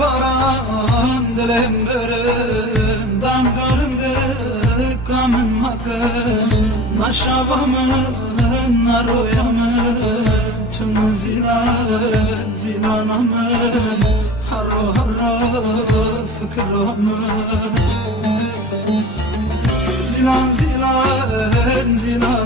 baran dilim birim Dangırındı kamın makın Naşavamın naroyamın Tüm zilan zilanamın Harro harro fikramın Zilan zilan zilan